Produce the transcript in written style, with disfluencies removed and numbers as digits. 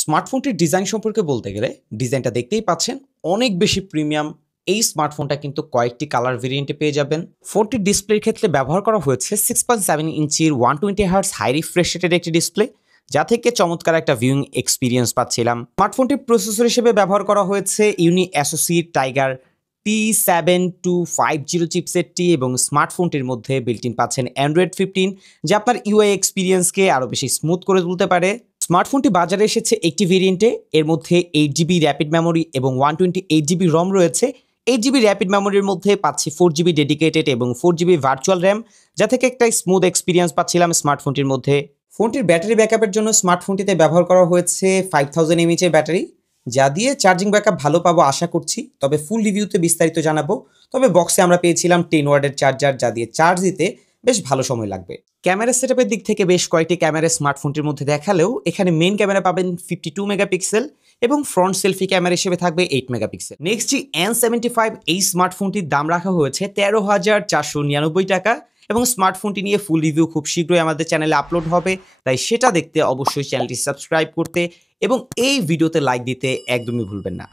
স্মার্টফোনটির design সম্পর্কে বলতে গেলে ডিজাইনটা দেখতেই পাচ্ছেন অনেক বেশি প্রিমিয়াম। এই স্মার্টফোনটা কিন্তু কয়েকটি কালার ভেরিয়েন্টে পেয়ে যাবেন। ফোনটির ডিসপ্লের ক্ষেত্রে ব্যবহার করা হয়েছে 6.7 ইঞ্চির 120 হার্টজ হাই রিফ্রেশ রেটের একটি ডিসপ্লে, যা থেকে চমৎকার একটা ভিউইং এক্সপিরিয়েন্স পাচ্ছিলাম। স্মার্টফোনটির প্রসেসর হিসেবে ব্যবহার করা হয়েছে ইউনি অ্যাসোসিয়েট টাইগার T7250 চিপসেটটি এবং স্মার্টফোনটির মধ্যে বিল্ট ইন পাচ্ছেন অ্যান্ড্রয়েড 15, যা আপনার ইউআই এক্সপিরিয়েন্সকে আরও বেশি স্মুথ করে তুলতে পারে। স্মার্টফোনটি বাজারে এসেছে একটি ভেরিয়েন্টে, এর মধ্যে 8GB র্যাপিড মেমোরি এবং 128GB রম রয়েছে। 8GB র্যাপিড মেমোরির মধ্যে পাচ্ছি 4GB ডেডিকেটেড এবং 4GB ভার্চুয়াল র্যাম, যা থেকে একটা স্মুথ এক্সপিরিয়েন্স পাচ্ছিলাম স্মার্টফোনটির মধ্যে। ফোনটির ব্যাটারি ব্যাকআপের জন্য স্মার্টফোনটিতে ব্যবহার করা হয়েছে 5000 mAh এর ব্যাটারি, যা দিয়ে চার্জিং ব্যাকআপ ভালো পাবো আশা করছি। তবে ফুল রিভিউতে বিস্তারিত জানাবো। তবে বক্সে আমরা পেয়েছিলাম 10 ওয়াটের চার্জার, যা দিয়ে চার্জ দিতে বেশ ভালো সময় লাগবে। ক্যামেরা সেটআপের দিক থেকে বেশ কয়েকটি ক্যামেরা স্মার্টফোনটির মধ্যে দেখালেও এখানে মেইন ক্যামেরা পাবেন 52 মেগাপিক্সেল এবং ফ্রন্ট সেলফি ক্যামেরা হিসেবে থাকবে 8 মেগাপিক্সেল। নেক্সট N75 এই স্মার্টফোনটির দাম রাখা হয়েছে 13,499 টাকা এবং স্মার্টফোনটি নিয়ে ফুল রিভিউ খুব শীঘ্রই আমাদের চ্যানেলে আপলোড হবে, তাই সেটা দেখতে অবশ্যই চ্যানেলটি সাবস্ক্রাইব করতে এবং এই ভিডিওতে লাইক দিতে একদমই ভুলবেন না।